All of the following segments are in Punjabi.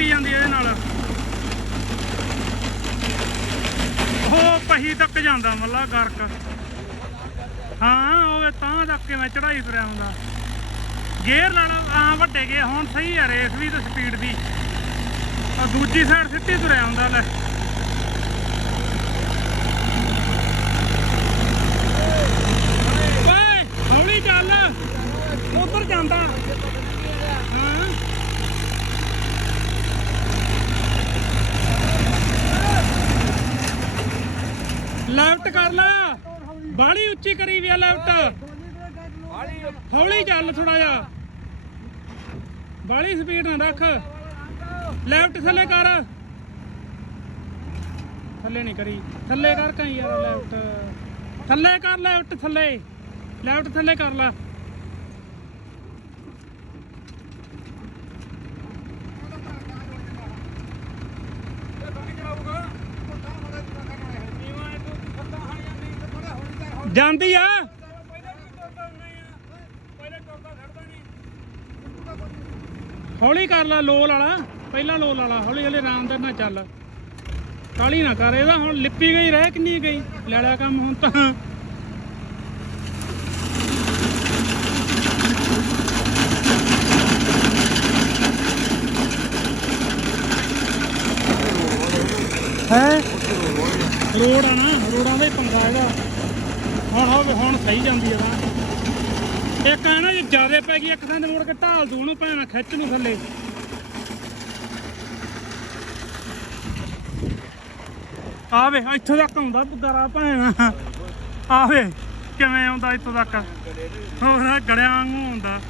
ਟੱਪੀ ਜਾਂਦੀ ਇਹਦੇ ਨਾਲ। ਉਹ ਪਹੀ ਤੱਕ ਜਾਂਦਾ ਮੱਲਾ ਗਰਕ। ਹਾਂ, ਉਹ ਤਾਂ ਤੱਕ ਕੇ ਮੈਂ ਚੜਾਈ ਤੁਰਿਆ ਹੁੰਦਾ। ਗੇਅਰ ਲਾਣਾ ਆ ਵੱਡੇ ਗਏ ਹੁਣ ਸਹੀ ਆ ਰੇਸ ਵੀ ਤੇ ਸਪੀਡ ਦੀ ਆ ਦੂਜੀ ਸਾਈਡ ਸਿੱਧੀ ਤੁਰਿਆ ਹੁੰਦਾ ਲੈ। ਓਏ, ਹੌਲੀ ਚੱਲ। ਉਧਰ ਜਾਂਦਾ ਹਾਂ ਲੈਫਟ ਕਰ ਲੈ। ਬਾਲੀ ਉੱਚੀ ਕਰੀ ਵੀ ਆ ਲੈਫਟ। ਹੌਲੀ ਚੱਲ ਥੋੜਾ ਜਿਹਾ। ਬਾਲੀ ਸਪੀਡ ਨਾ ਰੱਖ। ਲੈਫਟ ਥੱਲੇ ਕਰ। ਥੱਲੇ ਨਹੀਂ ਕਰੀ। ਥੱਲੇ ਕਰ ਕਹੀਂ ਯਾਰ, ਲੈਫਟ। ਥੱਲੇ ਕਰ, ਲੈਫਟ ਥੱਲੇ। ਲੈਫਟ ਥੱਲੇ ਕਰ ਲੈ। ਜਾਂਦੀ ਆ। ਹੌਲੀ ਕਰ ਲੈ ਲੋਲ ਵਾਲਾ। ਪਹਿਲਾਂ ਲੋਲ ਵਾਲਾ, ਹੌਲੀ ਹੌਲੀ ਆਰਾਮ ਦੇ ਨਾਲ ਚੱਲ। ਕਾਲੀ ਨਾ ਕਰ ਇਹਦਾ ਹੁਣ ਲਿਪੀ ਗਈ, ਰਹਿ ਕਿੰਨੀ ਗਈ। ਲੈ ਲਿਆ ਕੰਮ ਹੁਣ ਤਾਂ। ਹੈ? ਰੋਡ ਆ ਨਾ, ਰੋਡਾਂ ਦਾ ਹੀ ਪੰਗਾ ਇਹਦਾ ਹੁਣ ਸਹੀ ਜਾਂਦੀ ਆ ਤਾਂ। ਇੱਕ ਆ ਨਾ, ਜੇ ਜ਼ਿਆਦੇ ਪੈ ਗਈ, ਇੱਕ ਥਾਂ ਤੇ ਮੁੜ ਕੇ ਢਾਲ ਦੂ ਉਹਨੂੰ ਭੈਣਾ ਖਿੱਚ ਨੂੰ ਥੱਲੇ। ਆਵੇ ਇੱਥੋਂ ਤੱਕ ਆਉਂਦਾ ਬੁੱਗਰਾ ਭੈਣਾ ਆਵੇ ਕਿਵੇਂ ਆਉਂਦਾ ਇੱਥੋਂ ਤੱਕ? ਹੋਰ ਗੜਿਆਂ ਵਾਂਗੂ ਆਉਂਦਾ।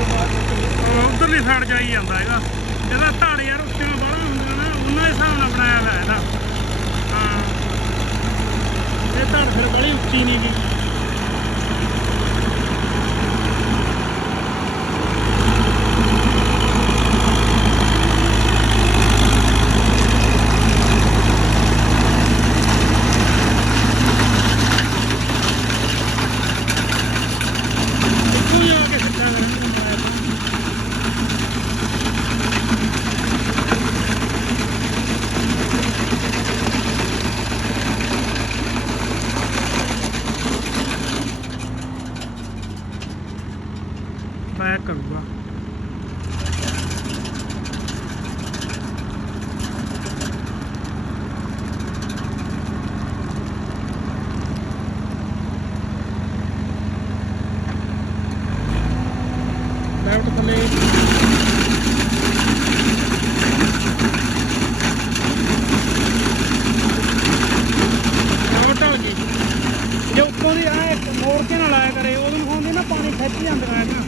ਉਹ ਉਧਰਲੀ ਸਾਈਡ ਜਾਈ ਜਾਂਦਾ ਹੈਗਾ। ਇਹਦਾ ਧੜ ਯਾਰ ਉੱਚੀਆਂ ਬਾਹਰ ਹੁੰਦੀਆਂ ਨਾ, ਉਹਨਾਂ ਦੇ ਹਿਸਾਬ ਨਾਲ ਬਣਾਇਆ ਹੋਇਆ ਇਹਦਾ। ਹਾਂ। ਇਹ ਧੜ ਫਿਰ ਬੜੀ ਉੱਚੀ ਨਹੀਂ ਗਈ ਇੱਕੋ ਹੀ ਆ ਕੇ ਸਿੱਧਾ ਕਰਾਂਗੇ ਮਾਰਿਆ ਤਾਂ ਬੈਕ ਕਰੂਗਾ। ਲੈਫਟ ਥੱਲੇ। ਆਹ ਢਲ ਜੇ ਉੱਤੋਂ ਦੀ ਆਏ ਮੋੜ ਕੇ ਨਾਲ ਆਇਆ ਕਰੇ ਉਦੋਂ ਹੁੰਦੀ ਨਾ ਪਾਣੀ ਖਿੱਚ ਜਾਂਦਾ ਹੈ ਨਾ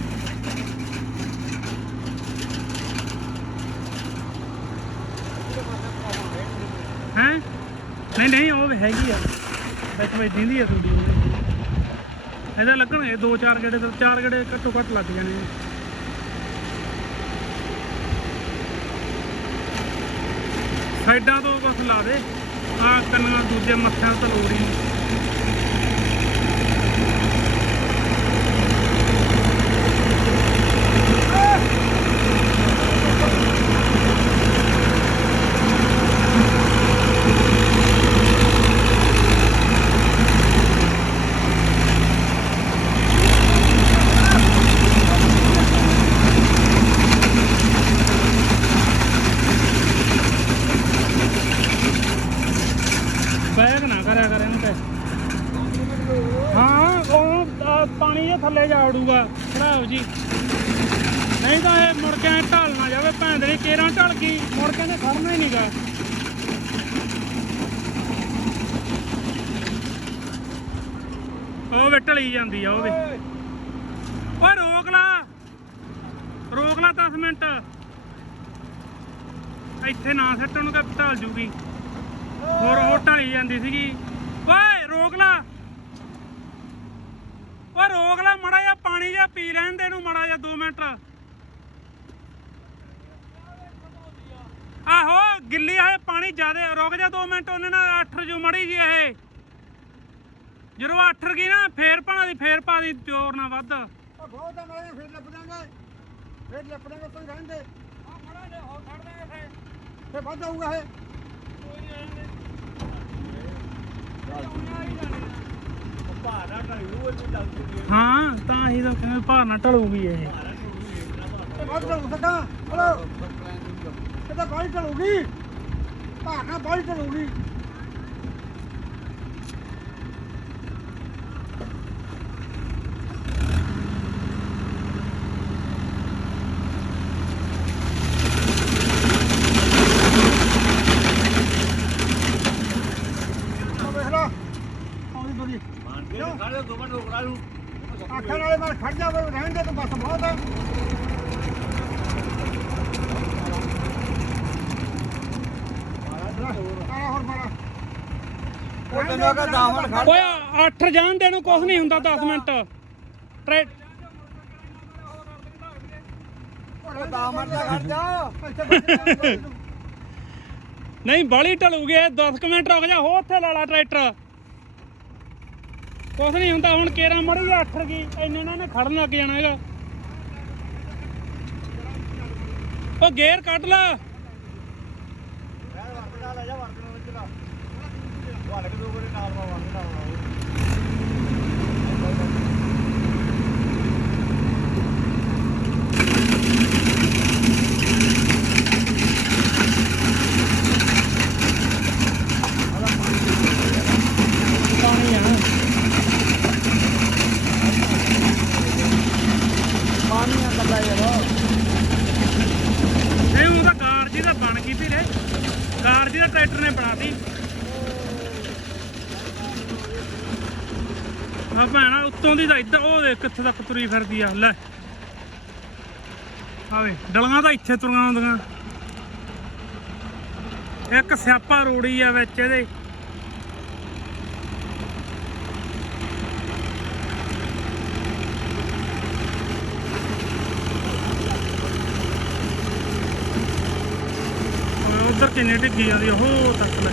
ਹੈ ਨਹੀਂ ਨਹੀਂ, ਉਹ ਹੈਗੀ ਆ। ਵਿੱਚ ਵਿੱਚ ਦਿੰਦੀ ਆ ਤੁਹਾਡੀ ਇਹਦਾ ਲੱਗਣਗੇ ਦੋ ਚਾਰ ਗੇੜੇ ਤੇ ਚਾਰ ਗੇੜੇ ਘੱਟੋ ਘੱਟ ਲੱਗ ਜਾਣੇ ਆ। ਸਾਈਡਾਂ ਤੋਂ ਬਸ ਲਾ ਦੇ। ਆ ਕੰਨਾਂ ਦੂਜੇ ਮੱਥਿਆਂ ਤੋਂ ਲੋੜੀ। ਨਾ ਤੇ। ਹਾਂ ਉਹ ਅਹ, ਪਾਣੀ ਇਹ ਥੱਲੇ ਜਾ ਉੜੂਗਾ। ਖੜਾਓ ਜੀ। ਨਹੀਂ ਤਾਂ ਇਹ ਮੁੜ ਕੇ ਐਂ ਢਲ ਨਾ ਜਾਵੇ ਭੈਣ ਦੇ ਕੇਰਾਂ ਢਲ ਗਈ ਮੁੜ ਕੇ ਨੇ ਖੜਨਾ ਹੀ ਨਹੀਂਗਾ ਉਹ ਵੇ ਢਲੀ ਜਾਂਦੀ ਆ ਉਹ ਵੇ। ਓਏ ਰੋਕ ਲਾ। ਰੋਕ ਲਾ 10 ਮਿੰਟ। ਇੱਥੇ ਨਾ ਸੱਟਣ ਨੂੰ ਕਿ ਢਲ ਜੂਗੀ। ਹੋਰ ਉਹ ਢਲੀ ਜਾਂਦੀ ਸੀਗੀ। ਓਏ ਰੋਕ ਲਾ। ਓਏ ਰੋਕ ਲਾ ਮੜਾ ਜਿਹਾ ਪਾਣੀ ਜਿਹਾ ਪੀ ਲੈਣ ਦੇ ਨੂੰ ਮੜਾ ਜਿਹਾ 2 ਮਿੰਟ। ਆਹੋ ਗਿੱਲੀ ਹੈ ਪਾਣੀ ਜ਼ਿਆਦੇ ਰੁਕ ਜਾ 2 ਮਿੰਟ ਉਹਨੇ ਨਾ 8 ਜੋ ਮੜੀ ਜੀ ਇਹ। ਜਦੋਂ 8 ਗਈ ਨਾ ਫੇਰ ਭਾਣਾ ਦੀ ਫੇਰ ਪਾ ਦੀ ਜ਼ੋਰ ਨਾ ਵੱਧ। ਉਹ ਬਹੁਤ ਆ ਮਾਰੇ ਫਿਰ ਲੱਪ ਦਾਂਗੇ। ਫਿਰ ਲੱਪ ਦਾਂਗੇ ਕੋਈ ਰਹਿੰਦੇ ਆ ਖੜਾ ਦੇ ਹੋ ਖੜ ਦਾਂਗੇ ਫੇਰ ਫਿਰ ਵੱਧ ਆਊਗਾ ਇਹ। ਕੋਈ ਨਹੀਂ ਰਹਿੰਦੇ ਹਾਂ, ਤਾਂ ਹੀ ਤਾਂ ਕਹਿੰਦੇ ਭਾਰ ਨਾ ਢਲੂਗੀ ਇਹ। ਬਾਹਰ ਵੱਧ ਚਲੂ ਹਲੋ ਕਿਤੇ ਬਾਈ ਚਲੂਗੀ ਭਾਣਾ ਬਾਈ ਚਲੂਗੀ ਉਹ ਵੇਖ ਲਾ ਆਉਂਦੀ ਬੜੀ ਆਖਣ ਵਾਲੇ ਮਾਰ ਖੜ ਜਾਵੇ ਰਹਿਣ ਦੇ ਤੂੰ ਬਸ ਬਹੁਤ ਆ ਆਹ ਹੋਰ ਮਾਰਾ ਉਹ ਤੈਨੂੰ ਆਗਾ ਦਾਮਨ ਖੜ ਓਏ 8 ਜਾਣ ਦੇ ਨੂੰ ਕੁਝ ਨਹੀਂ ਹੁੰਦਾ 10 ਮਿੰਟ। ਟਰੈ ਦਾਮਨ ਦਾ ਖੜ ਜਾ। ਇੱਥੇ ਨਹੀਂ ਬਾਲੀ ਢਲੂਗੀ ਇਹ 10 ਕੁ ਮਿੰਟ ਰੁਕ ਜਾ ਹੋ ਉੱਥੇ ਲਾ ਲਾ ਟਰੈਕਟਰ। ਕੁਝ ਨਹੀਂ ਹੁੰਦਾ ਹੁਣ ਕੇਰਾ ਮੜੀ 8 ਗਈ ਇੰਨੇ ਇਹਨਾਂ ਨੇ ਖੜਨ ਲੱਗ ਜਾਣਾ ਹੈਗਾ। ਉਹ ਗੇਅਰ ਕੱਢ ਲਾ। ਲੈ ਜਾ ਵਰਤਣਾ ਵਿੱਚ ਲਾ। ਉਹ ਹਲਕ ਦੋ ਕੋਲੇ ਨਾਲ ਪਾ ਵਰਤਣਾ ਪਾਣੀ ਆ ਪਾਣੀ ਆ ਕੱਲਾ ਯਾਰ ਇਹ ਉਹਦਾ ਕਾਰ ਜੀ ਦਾ ਬਣ ਗਈ ਵੀਰੇ ਕਾਰ ਜੀ ਦਾ ਟਰੈਕਟਰ ਨੇ ਬਣਾਤੀ ਆ ਭੈਣਾ ਉੱਤੋਂ ਦੀ ਤਾਂ ਇੱਧਰ ਉਹ ਦੇ ਕਿੱਥੇ ਤੱਕ ਤੁਰੀ ਫਿਰਦੀ ਆ ਲੈ। ਆਵੇ ਡਲੀਆਂ ਤਾਂ ਇੱਥੇ ਤੁਰੀਆਂ ਹੁੰਦੀਆਂ। ਇੱਕ ਸਿਆਪਾ ਰੋੜੀ ਆ ਵਿੱਚ ਇਹਦੇ। ਉਧਰ ਕਿੰਨੀ ਡਿੱਗੀ ਜਾਂਦੀ ਆ, ਉਹ ਤੱਕ ਲੈ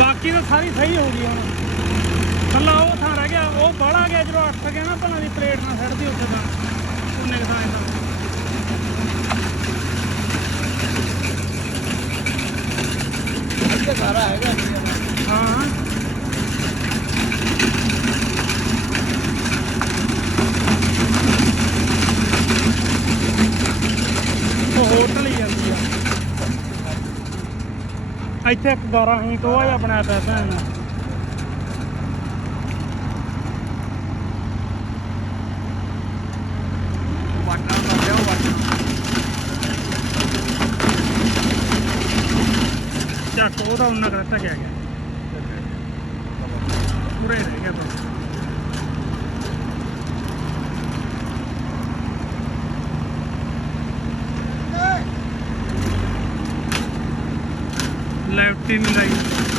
ਬਾਕੀ ਤਾਂ ਸਾਰੀ ਸਹੀ ਹੋ ਗਈ ਹੁਣ। ਕੱਲਾ ਉਹ ਥਾਂ ਰਹਿ ਗਿਆ, ਉਹ ਬਾਹਲਾ ਗਿਆ ਜਦੋਂ ਅੱਠ ਗਿਆ ਨਾ ਭਲਾ ਦੀ ਪਲੇਟ ਨਾਲ ਛੱਡਦੀ ਉੱਥੇ ਤਾਂ। ਉਹਨੇ ਤਾਂ ਇਹਦਾ ਇੱਥੇ ਸਾਰਾ ਹੈਗਾ ਹਾਂ। ਉਹ ਹੋਟਲ ਹੀ ਜਾਂਦੀ ਆ ਇੱਥੇ ਇੱਕ 12 ਹੀ ਟੋਆ ਜਿਹਾ ਬਣਾਇਆ ਪਿਆ ਭੈਣ ਨੇ ਵਾਟਾ ਕਰ ਲਿਆ ਵਾਟਾ ਚੱਕ ਉਹਦਾ ਉਹਨਾਂ ਕਰਤਾ ਗਿਆ ਗਿਆ। ਪੂਰੇ ਰਹਿ ਗਿਆ ਬਸ ਲੈਫਟ ਹੀ ਨਹੀਂ ਲਾਈ।